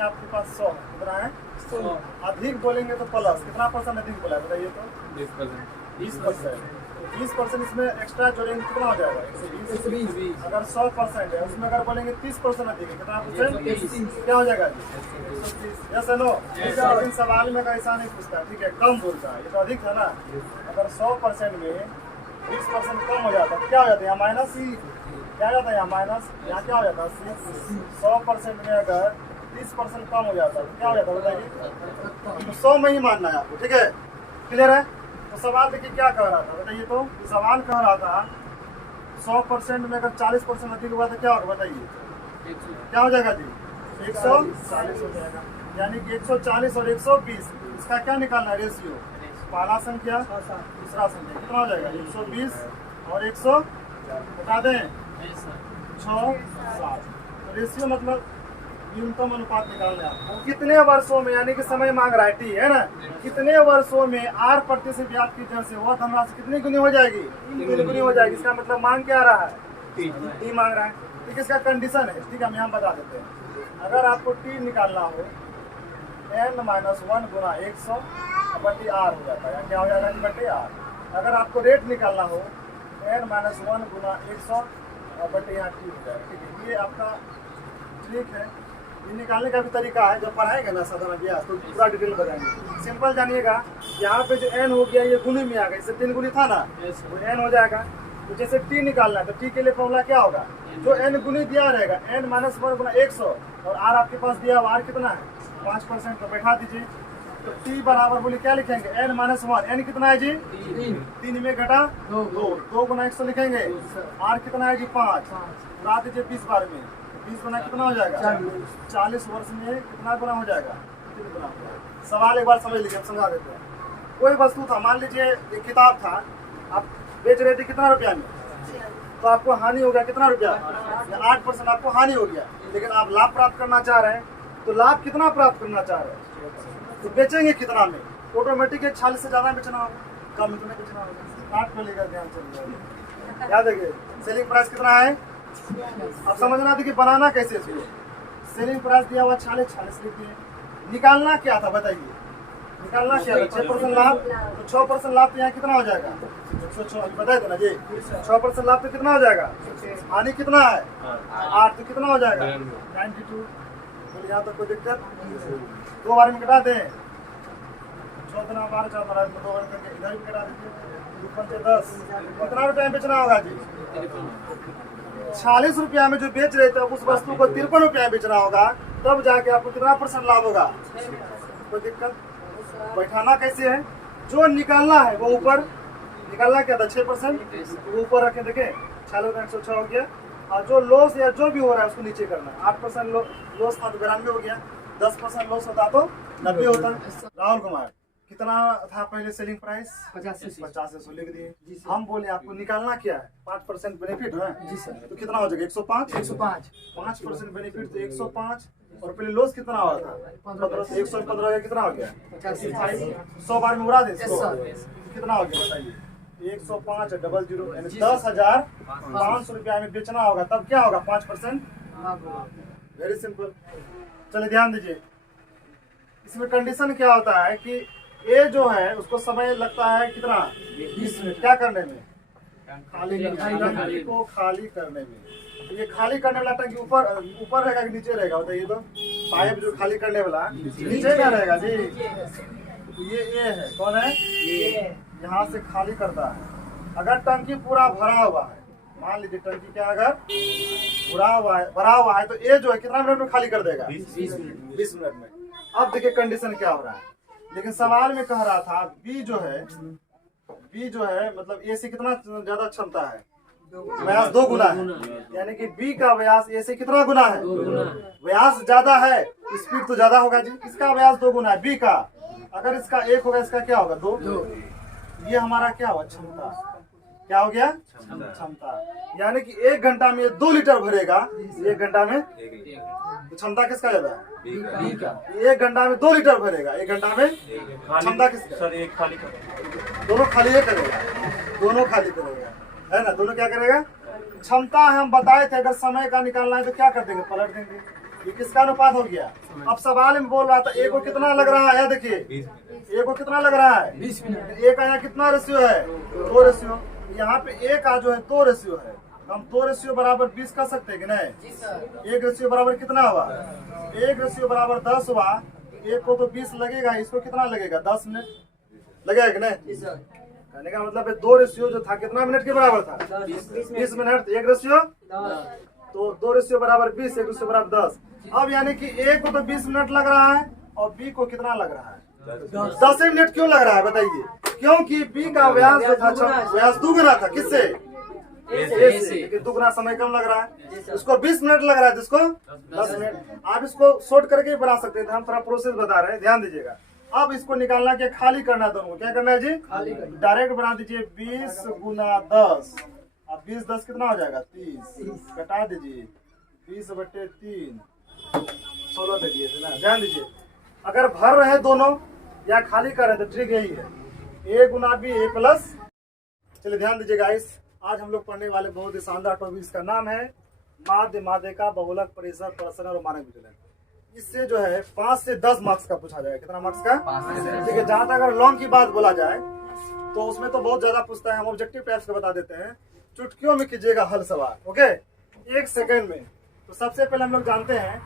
में आपके पास 100 है, कितना है 100। अधिक बोलेंगे तो प्लस, कितना परसेंट अधिक बोला है बताइए तो 20%। 20% इसमें एक्स्ट्रा जोड़ेंगे कितना हो जाएगा 120। अगर 100% है उसमें अगर बोलेंगे 30% अधिक है, कितना परसेंट क्या हो जाएगा जी 130। यस नो, लेकिन सवाल में ऐसा नहीं पूछता, ठीक है कम बोलता है, ये तो अधिक था ना। अगर 100% में 20% कम हो जाता है क्या हो जाता है यहाँ माइनस, क्या हो जाता है यहाँ माइनस, यहाँ क्या हो जाता है 100% में अगर 30% कम हो जाता है तो क्या हो जाता है बताइए। तो 100 में ही मानना है आपको, ठीक है क्लियर है। तो सवाल देखिए क्या कह रहा था बताइए तो, सवाल कह रहा था 100% में अगर 40% अधिक हुआ तो क्या होगा बताइए, क्या हो जाएगा जी 140 हो जाएगा। यानी कि 140 और 120 इसका क्या निकालना है रेशियो, पहला संख्या दूसरा संख्या कितना हो जाएगा 120 और 100 बता दें 6 7। तो रेशियो मतलब न्यूनतम अनुपात निकालना है आपको। कितने वर्षों में, यानी कि समय मांग रहा है टी है ना, कितने वर्षों में r प्रति से ब्याज की दर से वह धनराशि कितनी गुनी हो जाएगी, 3 गुनी हो जाएगी। इसका मतलब मांग क्या रहा है टी मांग रहा है, ठीक है। इसका कंडीशन है, ठीक है हम यहाँ बता देते हैं। अगर आपको टी निकालना हो n-1 गुना 100 बट्टी r हो जाता है, क्या हो जाएगा बट्टी r। अगर आपको रेट निकालना हो n-1 गुना 100 बट्टी यहाँ टी हो जाएगा, ठीक है। ये आपका ठीक है, ये निकालने का भी तरीका है, जब पढ़ाएंगे ना साधारण ब्याज तो पूरा डिटेल बताएंगे। सिंपल जानिएगा, यहाँ पे जो n हो गया ये गुनी में आ गया, इससे 3 गुनी था ना तो n हो जाएगा। तो जैसे t निकालना है तो t के लिए फॉर्मूला क्या होगा, जो n गुनी दिया रहेगा n-1 गुना 100 और r आपके पास दिया हुआ r कितना है 5%, तो बैठा दीजिए। तो t बराबर बोले क्या लिखेंगे n-1, n कितना है जी 3 में घटा 2 गुना 100 लिखेंगे, r कितना है जी 5, उड़ा दीजिए 20 बार में, 20 गुना कितना हो जाएगा 40 वर्ष में कितना गुना हो जाएगा 3 गुना। सवाल एक बार समझ लीजिए, हम समझा देते हैं। कोई वस्तु था, मान लीजिए एक किताब था, आप बेच रहे थे कितना रुपया में, तो आपको हानि हो गया कितना रुपया 8% आपको हानि हो गया। लेकिन आप लाभ प्राप्त करना चाह रहे हैं, तो लाभ कितना प्राप्त करना चाह रहे हैं, तो बेचेंगे कितना में, ऑटोमेटिक 40 से ज़्यादा बेचना होगा, कम में बेचना होगा। 8 को लेकर ध्यान चलिए, याद रखिए सेलिंग प्राइस कितना है। अब समझना थी कि बनाना कैसे इसको, सेलिंग प्राइस दिया हुआ 40 लिखिए। निकालना क्या था बताइए, निकालना क्या था 6% लाभ, तो 6% लाभ तो यहाँ कितना हो जाएगा 106, बताइए ना जी 6% लाभ तो कितना हो जाएगा, हानि कितना है 8, तो कितना हो जाएगा 92। बोले यहाँ तक कोई दिक्कत, 2 बार में घटा दें, 6 गुना 12 4 12 में 2 बार करके इधर भी घटा दीजिए, 10 कितना रुपया में बेचना होगा जी 40 रुपया में जो बेच रहे थे उस वस्तु को 53 रुपया में बेचना होगा, तब जाके आपको कितना % लाभ होगा। कोई दिक्कत, बैठाना कैसे है, जो निकालना है वो ऊपर, निकालना क्या था 6%, वो ऊपर रखें, देखें 106 हो गया, और जो लॉस या जो भी हो रहा है उसको नीचे करना है। 8% लॉस था तो 92 हो गया, 10% लॉस होता तो 90 होता। राहुल कुमार कितना था पहले सेलिंग प्राइस 50 लिख दिए। हम बोले आपको निकालना क्या है 5% बेनिफिट है जी सर, तो कितना हो जाएगा 105 5% बेनिफिट तो 105, और पहले लॉस कितना हुआ था 115 कितना हो गया 100 बार में उड़ा दे कितना हो गया बताइए 105 00 यानी 10,500 रुपया में बेचना होगा, तब क्या होगा 5%। वेरी सिंपल, चलिए ध्यान दीजिए। इसमें कंडीशन क्या होता है कि ए जो है उसको समय लगता है कितना 20 मिनट क्या करने में, टंकी को खाली करने में। ये खाली करने वाला टंकी ऊपर रहेगा कि नीचे रहेगा बताइए तो, पाइप जो खाली करने वाला नीचे में रहेगा जी। ये ए है, कौन है यहाँ से खाली करता है। अगर टंकी पूरा भरा हुआ है, मान लीजिए टंकी क्या अगर भरा हुआ है तो ए जो है कितना मिनट में खाली कर देगा 20 मिनट में। अब देखिए कंडीशन क्या हो रहा है, लेकिन सवाल में कह रहा था बी जो है मतलब ए से कितना ज्यादा क्षमता है, व्यास 2 गुना है, यानी कि बी का व्यास ए से कितना गुना है, व्यास ज्यादा है स्पीड तो ज्यादा होगा जी। इसका व्यास 2 गुना है बी का, अगर इसका 1 होगा इसका क्या होगा 2। ये हमारा क्या हुआ क्षमता, क्या हो गया क्षमता, यानी कि 1 घंटा में 2 लीटर भरेगा, 1 घंटा में क्षमता किसका ज्यादा है 1 घंटा में 2 लीटर भरेगा, 1 घंटा में क्षमता किसका सर, एक खाली दोनों खाली करेगा, दोनों खाली करेगा है ना, दोनों क्या करेगा। क्षमता हम बताए थे अगर समय का निकालना है तो क्या कर देंगे पलट देंगे, ये किसका अनुपात हो गया? अब सवाल में बोल रहा था ए को कितना लग रहा है, देखिए ए को कितना लग रहा है 20 मिनट। ए का यहाँ कितना रेशियो है? 2 रेशियो। यहाँ पे ए का जो है 2 रेशियो है, हम 2 रेशियो बराबर 20 कर सकते हैं कि नहीं? 1 रेशियो बराबर कितना हुआ? 1 रेशियो बराबर 10 हुआ। एक को तो 20 लगेगा, इसको कितना लगेगा? 10 मिनट लगेगा कि नहीं? कहने का मतलब है 2 रेशियो जो था कितना मिनट के बराबर था? 20 मिनट। 1 रेशियो तो 2 रेशियो बराबर 20, 1 रेशियो बराबर 10। अब यानी कि ए को तो 20 मिनट लग रहा है और बी को कितना लग रहा है? 10 मिनट। क्यों लग रहा है बताइए? क्योंकि बी का व्यास जो था व्यास दुगना था, किससे? ए से। लेकिन दुगना समय कम लग रहा है, इसको 20 मिनट लग रहा है, जिसको 10 मिनट। आप इसको शॉर्ट करके बना सकते थे, हम थोड़ा प्रोसेस बता रहे हैं, ध्यान दीजिएगा। अब इसको निकालना क्या? खाली करना है दोनों को। क्या करना है जी? डायरेक्ट बना दीजिए 20 गुना 10। अब 20 10 कितना हो जाएगा? 30। घटा दीजिए 20/3 16 दे दिए थे ना। ध्यान दीजिए, अगर भर रहे दोनों या खाली कर रहे तो ट्रिक यही है, ए गुना बी ए प्लस। चलिए ध्यान दीजिए गाइस, आज हम लोग पढ़ने वाले बहुत ही शानदार टॉपिक, इसका नाम है माध्य, माध्यिका, बहुलक, परिसर, प्रसरण और मानक विचलन। इससे जो है 5 से 10 मार्क्स का पूछा जाएगा। कितना मार्क्स का? 5 से 10। ठीक है, जहाँ तक अगर लॉन्ग की बात बोला जाए तो उसमें तो बहुत ज्यादा पूछता है, हम ऑब्जेक्टिव टाइप्स का बता देते हैं। चुटकियों में कीजिएगा हल सवाल, ओके, 1 सेकंड में। तो सबसे पहले हम लोग जानते हैं